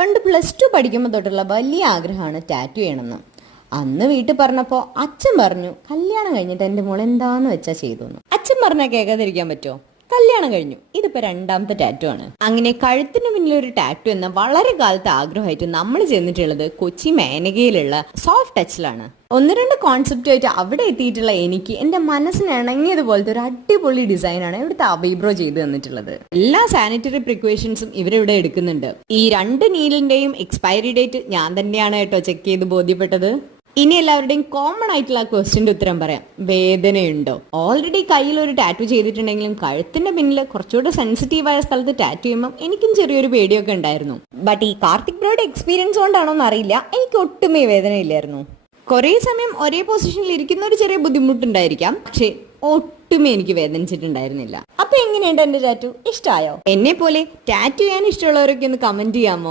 പണ്ട് +2 പഠിക്കുമ്പോൾ തൊട്ടുള്ള വലിയ ആഗ്രഹമാണ് ടാറ്റു ചെയ്യണമെന്ന്. അന്ന് വീട്ടിൽ പറഞ്ഞപ്പോൾ അച്ഛൻ പറഞ്ഞു കല്യാണം കഴിഞ്ഞിട്ട് എൻ്റെ മോൾ എന്താന്ന് വെച്ചാൽ ചെയ്തു. അച്ഛൻ പറഞ്ഞാൽ കേൾക്കാതിരിക്കാൻ പറ്റുമോ? കല്യാണം കഴിഞ്ഞു, ഇതിപ്പോ രണ്ടാമത്തെ ടാറ്റു ആണ്. അങ്ങനെ കഴുത്തിന് മുന്നിൽ ഒരു ടാറ്റു എന്ന വളരെ കാലത്ത് ആഗ്രഹമായിട്ട് നമ്മൾ ചെന്നിട്ടുള്ളത് കൊച്ചി മേനകയിലുള്ള സോഫ്റ്റ് ടച്ചിലാണ്. 1-2 കോൺസെപ്റ്റുമായിട്ട് അവിടെ എത്തിയിട്ടുള്ള എനിക്ക് എന്റെ മനസ്സിന് ഇണങ്ങിയതുപോലത്തെ ഒരു അടിപൊളി ഡിസൈനാണ് ഇവിടുത്തെ അബീബ്രോ ചെയ്തു തന്നിട്ടുള്ളത്. എല്ലാ സാനിറ്ററി പ്രിക്കോഷൻസും ഇവരിവിടെ എടുക്കുന്നുണ്ട്. ഈ 2 നീലിന്റെയും എക്സ്പയറി ഡേറ്റ് ഞാൻ തന്നെയാണ് കേട്ടോ ചെക്ക് ചെയ്ത് ബോധ്യപ്പെട്ടത്. ഇനി എല്ലാവരുടെയും കോമൺ ആയിട്ടുള്ള ക്വസ്റ്റ്യന്റെ ഉത്തരം പറയാം. വേദനയുണ്ടോ? ഓൾറെഡി കയ്യിൽ ഒരു ടാറ്റു ചെയ്തിട്ടുണ്ടെങ്കിലും കഴുത്തിന്റെ പിന്നിൽ കുറച്ചുകൂടെ സെൻസിറ്റീവായ സ്ഥലത്ത് ടാറ്റു ചെയ്യുമ്പോൾ എനിക്കും ചെറിയൊരു പേടിയൊക്കെ ഉണ്ടായിരുന്നു. ബട്ട് ഈ കാർത്തിക് ബ്രോയുടെ എക്സ്പീരിയൻസ് കൊണ്ടാണോ എന്നറിയില്ല, എനിക്ക് ഒട്ടുമേ വേദനയില്ലായിരുന്നു. കുറേ സമയം ഒരേ പൊസിഷനിൽ ഇരിക്കുന്ന ഒരു ചെറിയ ബുദ്ധിമുട്ടുണ്ടായിരിക്കാം, പക്ഷേ ഒട്ടുമേ എനിക്ക് വേദനിച്ചിട്ടുണ്ടായിരുന്നില്ല. അപ്പൊ എങ്ങനെയുണ്ട് എന്റെ ടാറ്റു? ഇഷ്ടമായോ? എന്നെ പോലെ ടാറ്റു ചെയ്യാൻ ഇഷ്ടമുള്ളവരൊക്കെ ഒന്ന് കമന്റ് ചെയ്യാമോ?